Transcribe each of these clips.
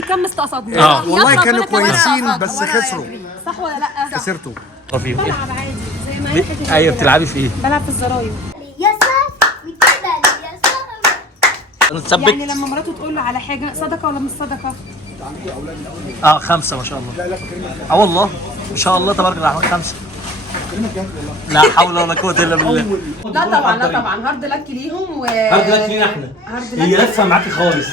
كم استقصدنا والله كانوا كويسين بس خسروا. صح ولا لا؟ خسرتوا. رفيق بلعب عادي زي ما هي. ايوه بتلعبي في ايه؟ بلعب في الزراير. يا صاحبي كده يا صاحبي. يعني لما مراته تقول له على حاجه صدقه ولا مش صدقه؟ 5 ما شاء الله. والله ما شاء الله تبارك الله 5. لا حول ولا قوه الا بالله. لا طبعا لا طبعا هارد لك ليهم هارد لك لينا احنا. هي لفه معاكي خالص.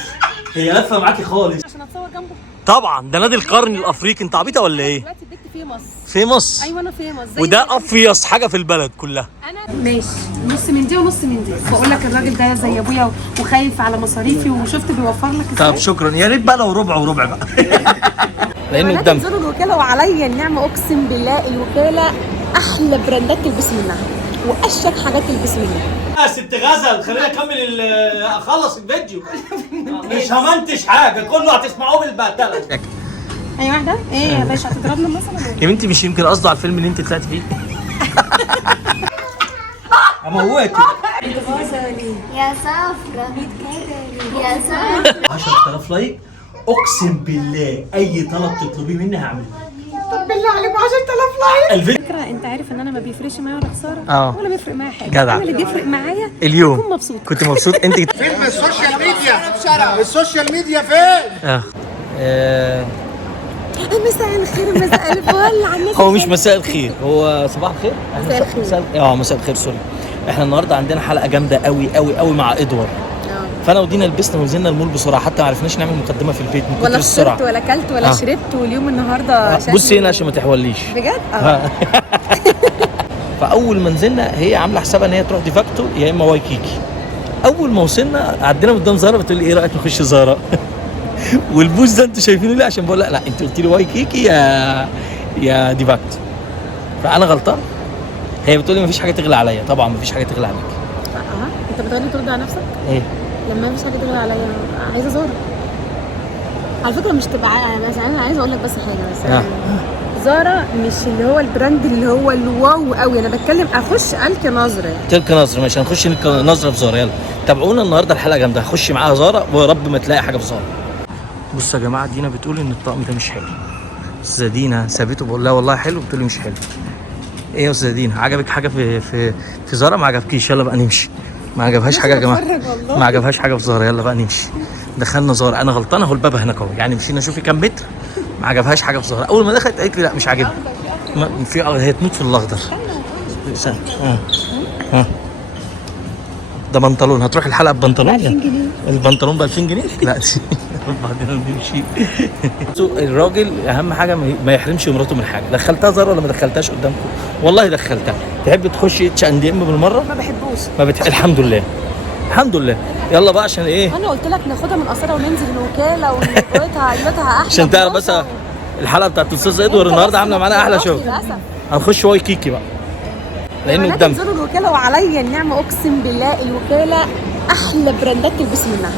هي لفه معاكي خالص. عشان اتصور جنبه. طبعا ده نادي القرن الافريقي، انت عبيطه ولا ايه؟ دلوقتي البيت فيموس. فيموس. ايوه انا فيموس. وده افيص حاجه في البلد كلها. انا ماشي نص من دي ونص من دي. بقول لك الراجل ده زي ابويا وخايف على مصاريفي وشفت بيوفر لك ازاي. طب شكرا، يا ريت بقى لو ربع وربع بقى. لانه قدام تنزلوا الوكاله وعليا النعمه اقسم بالله الوكاله احلى براندات تلبس منها واشيك حاجات تلبس منها. يا ست غزل خليني اكمل اخلص الفيديو. مش همنتش حاجه، كله هتسمعوه بالبهدله. اي واحده ايه يا باشا هتضربنا مثلا؟ يا بنتي مش يمكن قصده على الفيلم اللي انت طلعت فيه؟ اموتك. يا صفرة يا صفرة. 10,000 لايك اقسم بالله اي طلب تطلبيه مني هعمله. طب بالله عليك 10,000 لايك. الفيديو فكرة انت عارف ان انا ما بيفرقش معايا ولا خساره ولا بيفرق معايا حاجه. جدع. انا اللي بيفرق معايا اليوم اكون مبسوط. كنت مبسوط انت فيلم السوشيال ميديا. السوشيال ميديا فين؟ مساء الخير مساء الفل على الناس. هو مش مساء الخير، هو صباح الخير. مساء الخير. مساء الخير سوري. احنا النهارده عندنا حلقه جامده قوي قوي قوي مع ادوار. فانا ودينا لبسنا ونزلنا المول بسرعه، حتى ما عرفناش نعمل مقدمه في البيت من كتر ولا السرعه. فطرت ولا اكلت ولا شربت واليوم النهارده بصي هنا عشان ما تحوليش بجد. فاول ما نزلنا هي عامله حسابها ان هي تروح ديفاكتو يا اما وايكيكي. اول ما وصلنا عدينا قدام زارا بتقول لي ايه رايك نخش زارا؟ والبوز ده انتوا شايفينه ليه؟ عشان بقول لا انت قلت لي وايكيكي يا ديفاكتو. فانا غلطان. هي بتقول لي مفيش حاجه تغلى عليا، طبعا مفيش حاجه تغلى عليك. انت بتغني ترد على نفسك؟ ايه؟ لما مفيش حاجه تغلى عليا عايزه زارا. على فكره مش تبقى انا عايزه اقول لك بس حاجه بس. زارا مش اللي هو البراند اللي هو الواو قوي، انا بتكلم اخش الك نظره. تلك نظره ماشي، هنخش نظره في زارا. يلا تابعونا النهارده الحلقه جامده، هخش معاها زارا ورب ما تلاقي حاجه في زارا. بصوا يا جماعه دينا بتقول ان الطقم ده مش حلو. استاذه دينا سابته بقول لها والله حلو، بتقول لي مش حلو. ايه يا استاذه دينا عجبك حاجه في زارا؟ ما عجبكيش؟ يلا بقى نمشي. ما عجبهاش حاجه يا جماعه، ما عجبهاش حاجه في زارا. يلا بقى نمشي. دخلنا زارا، انا غلطان اهو الباب هناك اهو، يعني مشينا شوفي كام متر. ما عجبهاش حاجه في زارا. اول ما دخلت قالت لي لا مش عاجبني. هي تموت في الاخضر. ده بنطلون، هتروح الحلقه ببنطلون؟ 2000 جنيه البنطلون ب 2000 جنيه؟ لا بعدين نمشي. الراجل اهم حاجه ما يحرمش مراته من حاجه. دخلتها زارا ولا ما دخلتهاش قدامكم؟ والله دخلتها. تحب تخشي اتش اند ام بالمره؟ ما بحبوش. الحمد لله الحمد لله. يلا بقى عشان ايه؟ انا قلت لك ناخدها من قصيرة وننزل الوكاله ونقطعها قيمتها احلى. عشان تعرف بس الحلقه بتاعت الاستاذ ادوار النهارده عامله معانا احلى شغل. هنخش واي كيكي بقى لانه قدام. تنزلوا الوكاله وعليا النعمه اقسم بالله الوكاله احلى براندات تلبس منها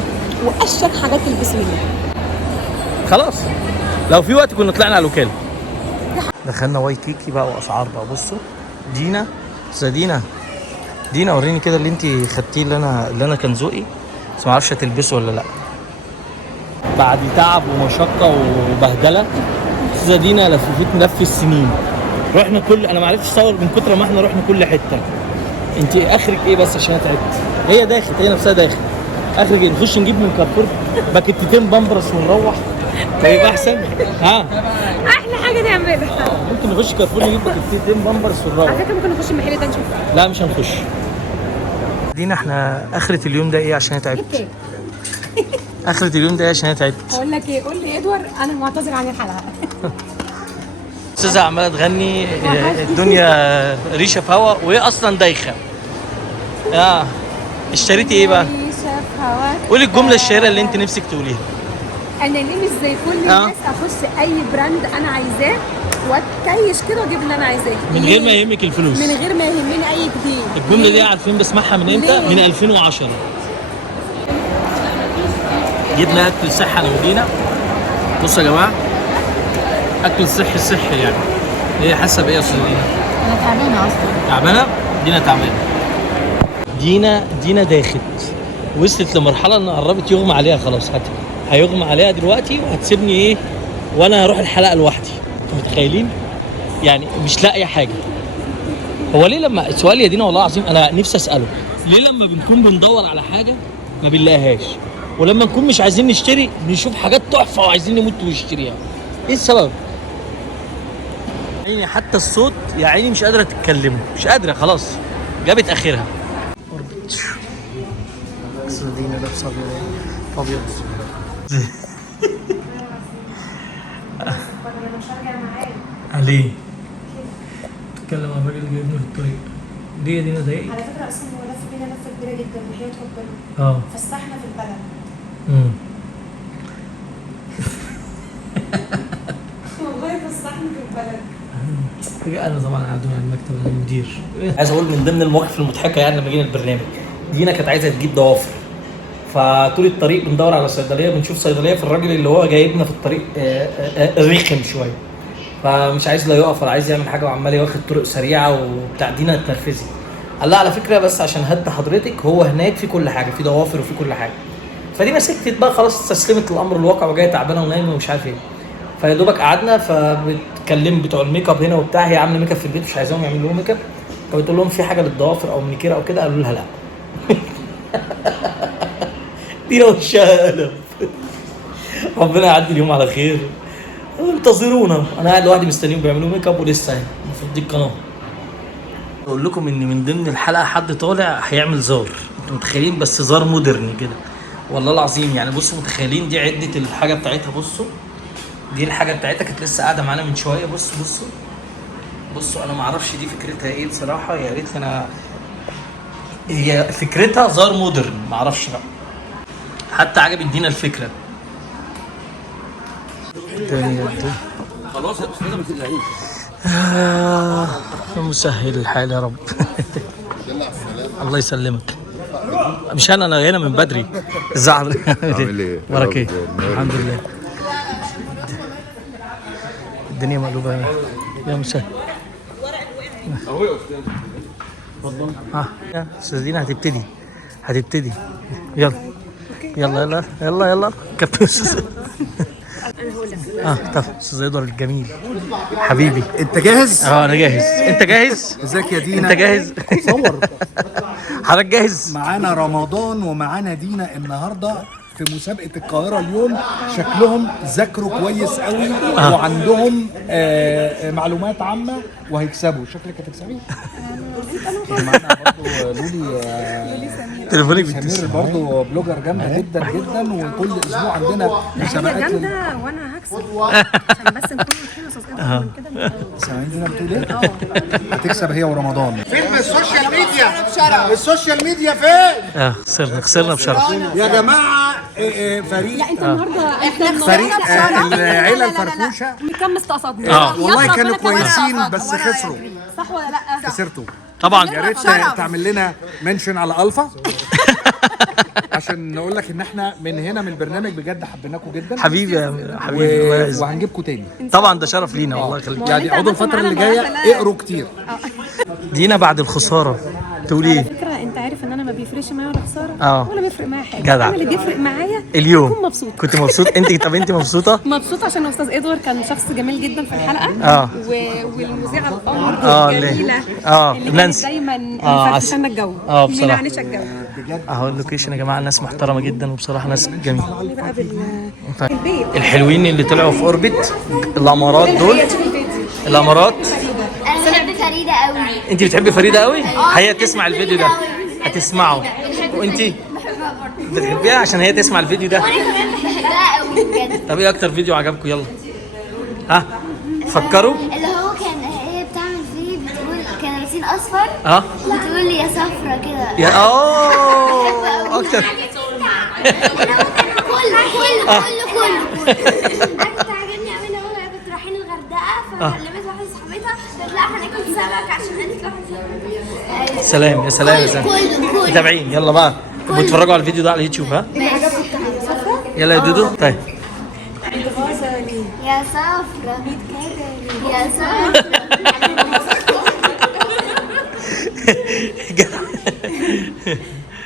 واشيك حاجات تلبس منها. خلاص لو في وقت كنا طلعنا على الوكاله. دخلنا واي كيكي بقى واسعار بقى. بصوا دينا، استاذه دينا وريني كده اللي انت خدتيه اللي انا كان ذوقي بس ما اعرفش هتلبسه ولا لا. بعد تعب ومشقه وبهدله استاذه دينا لففتني لف السنين. رحنا انا ما عرفتش اصور من كتر ما احنا رحنا كل حته. انت اخرك ايه بس عشان تعبت؟ هي داخل، هي نفسها داخل. اخرك ايه؟ نخش نجيب من كارفور باكيتتين بامبرس ونروح؟ طيب احسن. احلى حاجه نعملها ممكن نخش كارفور نجيب باكيتتين بامبرس ونروح. على فكره ممكن نخش المحل ده نشوف. لا مش هنخش. دينا احنا اخرة اليوم ده ايه عشان انا تعبت؟ اخرة اليوم ده ايه عشان انا تعبت؟ اقول لك ايه؟ قول لي ادوار انا معتذر عن الحلقه. استاذه عماله تغني الدنيا ريشه في هوا وهي اصلا دايخه. اشتريتي ايه بقى؟ ريشه في هوا. قولي الجمله الشهيره اللي انت نفسك تقوليها. انا ليه مش زي كل الناس اخش اي براند انا عايزاه واتكيش كده واجيب اللي انا عايزاه من غير ما يهمك الفلوس؟ من غير ما يهمني اي جديد. الجمله دي عارفين بسمعها من امتى؟ من 2010. جبنا اكل صحي انا ودينا. بصوا يا جماعه اكل صحي يعني. هي حاسه بايه يا استاذه دينا؟ انا تعبانه اصلا. تعبانه؟ دينا تعبانه. دينا داخت وصلت لمرحله ان قربت يغمى عليها خلاص. هيغمى عليها دلوقتي وهتسيبني ايه وانا هروح الحلقه لوحدي. انتوا متخيلين؟ يعني مش لاقيه حاجه. هو ليه لما السؤال يا دينا والله العظيم انا نفسي اساله، ليه لما بنكون بندور على حاجه ما بنلاقيهاش، ولما نكون مش عايزين نشتري بنشوف حاجات تحفه وعايزين نموت ونشتريها؟ ايه السبب؟ يعني حتى الصوت يا عيني مش قادره تتكلموا، مش قادره خلاص جابت اخرها. دينا لابسه ابيض. ليه؟ تتكلم عن الراجل اللي جايبني في الطريق. ليه يا دينا ضايقك؟ على فكره اصلا هو لف بينا لفه كبيره جدا وحياه ربنا. فسحنا في البلد. والله فسحنا في البلد. انا طبعا قاعدين على المكتب انا المدير. عايز اقول من ضمن المواقف المضحكه يعني لما جينا البرنامج، دينا كانت عايزه تجيب ضوافر، فطول الطريق بندور على صيدليه، بنشوف صيدليه في الراجل اللي هو جايبنا في الطريق رخم شويه، فمش عايز لا يقف ولا عايز يعمل حاجه وعمال ياخد طرق سريعه وبتاع. دينا اتنرفزي. قال لها على فكره بس عشان هد حضرتك هو هناك في كل حاجه، في ضوافر وفي كل حاجه. فدينا سكتت بقى خلاص، استسلمت للامر الواقع وجايه تعبانه ونايمه ومش عارف ايه. فيا دوبك قعدنا، فبتكلم بتوع الميك اب هنا وبتاع، هي عامله ميك اب في البيت مش عايزاهم يعملوا لهم ميك اب، فبتقول لهم في حاجه للضوافر او منيكير او كده، قالوا لها لا. دينا وشها قلب. ربنا يعدي اليوم على خير. انتظرونا، انا قاعد لوحدي مستنيهم بيعملوا ميك اب ولسه اهي المفروض دي القناه. اقول لكم ان من ضمن الحلقه حد طالع هيعمل زار، انتوا متخيلين؟ بس زار مودرن كده والله العظيم. يعني بصوا متخيلين دي عده الحاجه بتاعتها، بصوا دي الحاجه بتاعتها كانت لسه قاعده معانا من شويه. بصوا انا ما اعرفش دي فكرتها ايه بصراحه، يا ريت انا هي فكرتها زار مودرن ما اعرفش بقى، حتى عجبت دينا الفكره. خلاص يا استاذه ما تقلقيش. مسهل الحال يا رب. الله يسلمك. مش انا هنا من بدري. الزعل وراك ايه؟ الحمد لله. الدنيا مقلوبه يا مسهل. اهو يا استاذ اتفضل. يا استاذ دينا هتبتدي. يلا كابوس. انا هقول لك. طب استاذ ادوارد الجميل حبيبي، انت جاهز؟ انا جاهز. انت جاهز؟ ازيك يا دينا؟ انت جاهز؟ صور. حضرتك جاهز؟ معانا رمضان ومعانا دينا النهارده في مسابقه القاهره اليوم. شكلهم ذاكروا كويس قوي وعندهم معلومات عامه وهيكسبوا. شكلك هتكسبي؟ معانا برضه لولي تليفونك سمير برضه بلوجر جامده جدا وكل اسبوع عندنا مسابقات. هي جامده وانا هكسب عشان بس نكون عارفين اساسا من كده. سامعين دينا بتقول ايه؟ هتكسب هي ورمضان. فيلم السوشيال ميديا. السوشيال ميديا فين؟ خسرنا بشرف يا جماعه. فريق لا انت النهارده فريق العيله الفرفوشه كم استقصدنا. والله كانوا كويسين بس خسروا. صح ولا لا؟ خسرتوا طبعا. يا ريت تعمل لنا منشن على الفا عشان نقول لك ان احنا من هنا من البرنامج بجد حبيناكم جدا حبيبي يا حبيبي وهنجيبكم تاني طبعا. ده شرف لينا والله يخليك. يعني اقعدوا الفتره اللي جايه اقروا كتير. دينا بعد الخساره تقول ايه؟ فكرة انت عارف ان انا ما بيفرقش معايا ولا خساره ولا بيفرق معايا حاجه. جدع. انا اللي بيفرق معايا اليوم اكون مبسوطه. كنت مبسوط انت؟ طب انت مبسوطه؟ مبسوطه عشان استاذ ادوارد كان شخص جميل جدا في الحلقه. والمذيعه القمر الجميله اللي كانت دايما مفرفشانا الجو. بصراحه منعنشه الجو. اهو اللوكيشن يا جماعه، الناس محترمه جدا وبصراحه ناس جميله. بقى بالبيت الحلوين اللي طلعوا في اوربت الامارات دول. الامارات. انا بحب فريده قوي. انت بتحبي فريده قوي؟ هي تسمع الفيديو ده هتسمعه. وانت بتحبيها عشان هي تسمع الفيديو ده. وانا كمان بحبها قوي بجد. طب ايه اكتر فيديو عجبكم؟ يلا فكروا. اللي هو كان هي بتعمل فيه بتقول كان لابسين اصفر. بتقول لي يا صفرة كده. يا اكتر. كله انا كنت عاجبني قوي لما كنت رايحين الغردقه فكلمت واحده صاحبتها قالت لا هناكل سمك عشان قالت واحده سلام يا سلام. متابعين يلا بقى وبتفرجوا على الفيديو ده على اليوتيوب. يلا يا دودو. طيب يا صفرة يا صفرة.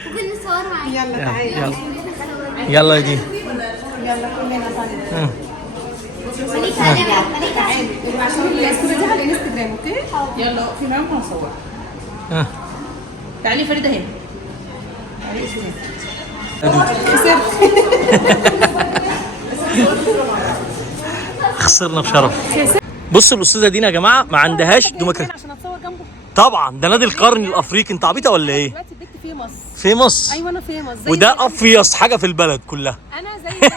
ممكن نصور معاك؟ يلا تعالى. يلا يا دي. يلا كلنا طيب. ماليش عليها ماليش تعالي عشان الصوره دي على الانستجرام اوكي؟ يلا في معاهم هنصور. تعالي فريده هنا. تعالي خسرنا بشرف. بصوا الاستاذه دينا يا جماعه ما عندهاش دومك عشان اتصور جنبه. طبعا ده نادي القرن الافريقي، انت عبيطه ولا ايه؟ دلوقتي البيت فيموس. فيموس. ايوه انا فيموس. وده افيص حاجه في البلد كلها. انا زي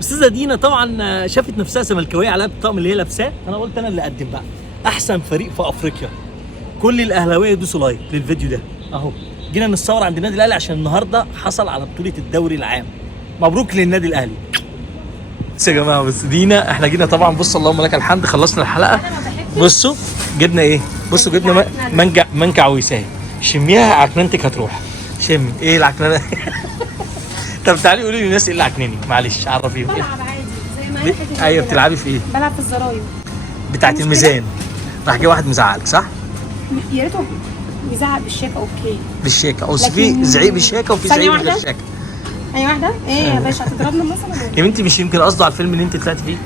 استاذه دينا طبعا شافت نفسها زملكاويه على الطقم اللي هي لابساه، انا قلت انا اللي اقدم بقى احسن فريق في افريقيا. كل الاهلاويه يدوسوا لايك للفيديو ده اهو. جينا نتصور عند النادي الاهلي عشان النهارده حصل على بطوله الدوري العام. مبروك للنادي الاهلي. بس يا جماعه بس دينا احنا جينا طبعا، بص اللهم لك الحمد، خلصنا الحلقه. بصوا جبنا ايه؟ بصوا جبنا منكع ويساهي. شميها عكننتك هتروح. شمي ايه العكننه؟ طب تعالي قولي للناس ايه اللي عكنني، معلش عرفيهم ايه. بلعب عادي زي ما اي ايوه بتلعبي في ايه؟ بلعب في الزراير بتاعت الميزان. راح جه واحد مزعلك صح؟ يا ريته بيزعق بالشيكه اوكي. بالشيكه او في زعيق بالشيكه وفي زعيق من غير شيكه. اي واحده؟ ايه يا باشا هتضربنا مثلا؟ يا بنتي مش يمكن قصده على الفيلم اللي انت طلعت فيه؟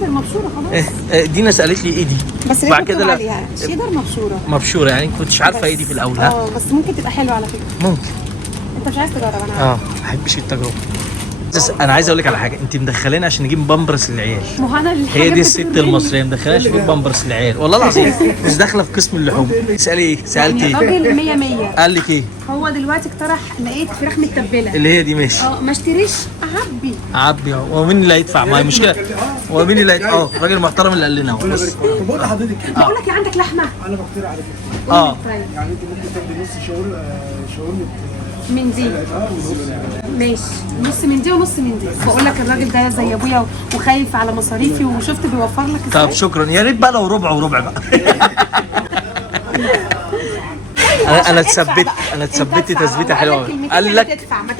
مبشوره خلاص. دينا سالت لي ايه دي؟ بس بعد كده لا عليها شيدر مبشوره. مبشوره يعني كنتش عارفه ايه دي في الاول. ها بس ممكن تبقى حلوه على فكره. ممكن. انت مش عايز تجرب انا ما بحبش التجربه. بس انا عايز اقول لك على حاجه، انت مدخلاني عشان نجيب بامبرز للعيال. ما هو انا هي دي الست المصريه مدخلاني عشان نجيب بامبرز للعيال والله العظيم. مش داخله في قسم اللحوم. اسالي ايه؟ سالت ايه؟ الراجل 100 100 قال لك ايه؟ هو دلوقتي اقترح لقيت فراخ متبله اللي هي دي ماشي. ما اشتريش اعبي. عبي اهو. هو مين اللي هيدفع؟ ما هي مشكله. هو مين اللي هيدفع؟ الراجل المحترم اللي قال لنا اهو. بص بقول لحضرتك بقول لك عندك لحمه. انا بقترح على فكره. طيب يعني انت ممكن تاخدي نص شاورما من دي. ماشي نص من دي ونص من دي. بقول لك الراجل ده زي ابويا وخايف على مصاريفي وشفت بيوفر لك ازاي. طب شكرا، يا ريت بقى لو ربع وربع بقى. انا اتثبت تثبيته حلوه.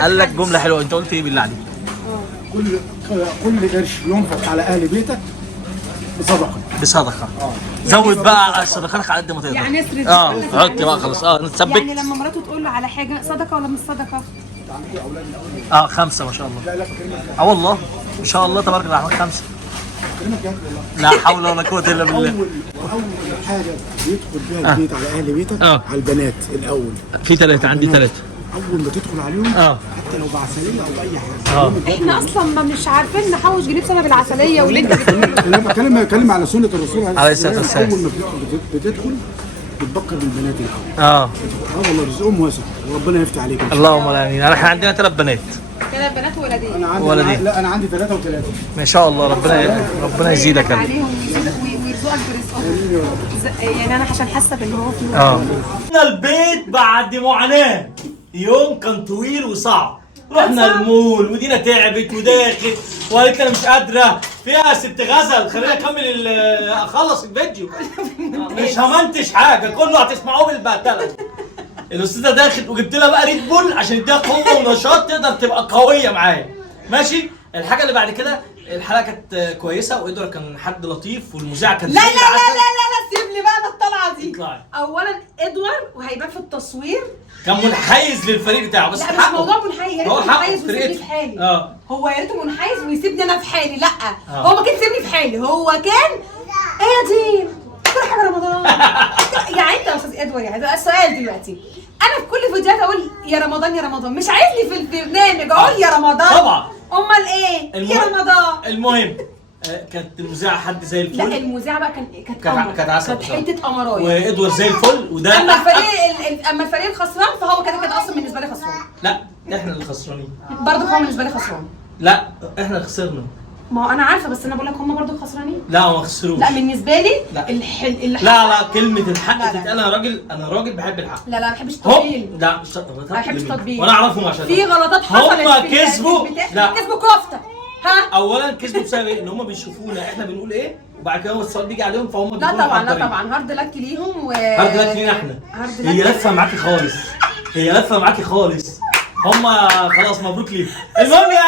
قال لك جمله حلوه. انت قلت ايه بالله عليك؟ كل قرش ينفق على اهل بيتك بصدقه. زود بقى صدقاتك على قد ما تقدر. يعني اصرف. حط بقى خلاص. انا اتثبت. يعني لما مراته تقول له على حاجه صدقه ولا مش صدقه؟ 5 ما شاء الله. والله ما شاء الله تبارك الله. 5. لا حول ولا قوه الا بالله. اول حاجه بيدخل بيها البيت على اهل بيتك على البنات الاول. في 3 عندي 3. اول ما تدخل عليهم حتى لو بعسليه او باي حاجه. احنا اصلا ما مش عارفين نحوش جنيه بسبب العسليه واللي انت انا بتكلم على سنه الرسول عليه الصلاه والسلام. اول ما بتدخل بتبكر بالبنات الاول. والله رزقهم واسع وربنا يفتح عليك. اللهم امين. احنا عندنا 3 بنات. 3 بنات وولدين. ولدين. لا انا عندي 3 و3. ما شاء الله. ربنا يزيدك عليهم ويرزقك برزقهم. يعني انا عشان حاسه ان هو في رحنا البيت بعد معاناه. يوم كان طويل وصعب. رحنا المول ودينا تعبت وداخل وقالت لي انا مش قادره فيها ست غزل. خلينا اكمل اخلص الفيديو. مش همنتش حاجه كله هتسمعوه بالبهدله. الاستاذه داخل وجبت لها بقى ريد بول عشان يديها قوه ونشاط تقدر تبقى قويه معايا. ماشي. الحاجه اللي بعد كده الحلقه كانت كويسه وادوار كان حد لطيف والمذيعه كانت لا سيب لي بقى الطلعه دي. اطلعي. اولا ادوار وهيبان في التصوير كان منحيز للفريق بتاعه. بس لا مش موضوع منحيز. يا ريته منحيز ويسيبني في حالي. هو يا ريته منحيز ويسيبني انا في حالي. لا هو ما كانش سيبني في حالي. هو كان ايه يا دين كل حاجه رمضان. يعني انت يا استاذ ادوار يعني ده السؤال دلوقتي. انا في كل فيديوهات اقول يا رمضان يا رمضان. مش عايزني في البرنامج اقول يا رمضان. طبعا. امال ايه يا رمضان. المهم كانت المذيعه حد زي الفل. لا المذيعه بقى كانت عسل. كانت حته قمرايه. وادوار زي الفل. وده اما الفريق الخسران فهو كده اصلا بالنسبه لي خسران. لا احنا اللي خسرانين. برضه هو بالنسبه لي خسران. لا احنا اللي خسرنا. ما هو انا عارفه بس انا بقول لك هم برضه خسرانين. لا ما خسروش. لا بالنسبه لي لا كلمه الحق تتقال. انا راجل بحب الحق. لا ما بحبش التطبيل. لا ما بحبش التطبيل. وانا اعرفهم عشان في غلطات حصلت. هم كسبوا. لا كسبوا كفته. اولا كسبوا بسبب ايه؟ ان هم بيشوفونا احنا بنقول ايه وبعد كده هو السؤال بيجي عليهم فهم لا طبعا هارد لك ليهم هارد لك لينا احنا. هي لفه معاكي خالص. هم خلاص مبروك ليهم. المهم يا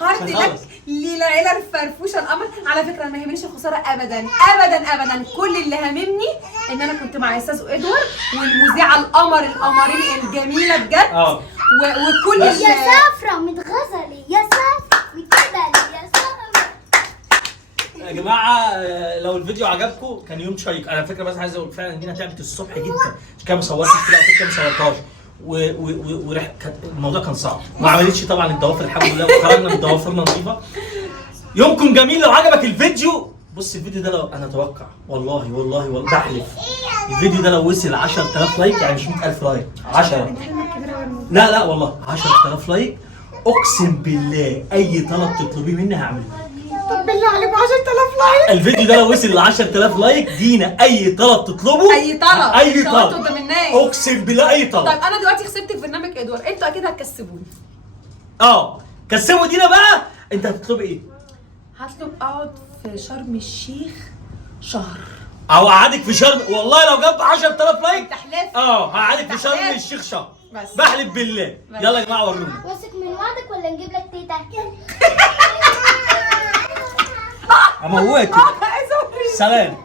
هارد لك للعيله الفرفوشه القمر. على فكره ما يهمنيش الخساره ابدا. كل اللي هاممني ان انا كنت مع استاذ ادوار والمذيعه القمرين الجميله بجد. وكل يا سافرة متغزلي يا سافرة متغزلي يا سافرة. يا جماعه لو الفيديو عجبكم كان يوم شيق. انا فكره بس عايز اقول فعلا دينا تعبت الصبح جدا عشان كده ما صورتش في الوقت كده، ما صورتهاش الموضوع كان صعب. ما عملتش طبعا الضوافر الحمد لله، وخرجنا من ضوافرنا نظيفه. يومكم جميل. لو عجبك الفيديو بص الفيديو ده، لو انا اتوقع والله بحلف الفيديو ده لو وصل 10000 لايك، يعني مش 100000 لايك، 10 لا والله 10000 لايك، اقسم بالله اي طلب تطلبيه مني هعمله. طب بالله عليك 10000 لايك. الفيديو ده لو وصل ل 10000 لايك دينا اي طلب تطلبه، اي طلب اي طلبته طلب قدام الناس. اقسم بالله اي طلب. طيب انا دلوقتي كسبت في برنامج ادوار، انتوا اكيد هتكسبوني. كسبوا دينا بقى. انت هتطلبي ايه؟ هطلب اقعد في شرم الشيخ شهر، او اقعدك في شرم. والله لو جبت 10000 لايك تحلف. هقعدك في شرم تحلف. الشيخ شهر، بس. بحلف بالله. يلا يا جماعه ورونا. واثق من وعدك ولا نجيب لك تيتا؟ اموتك. سلام.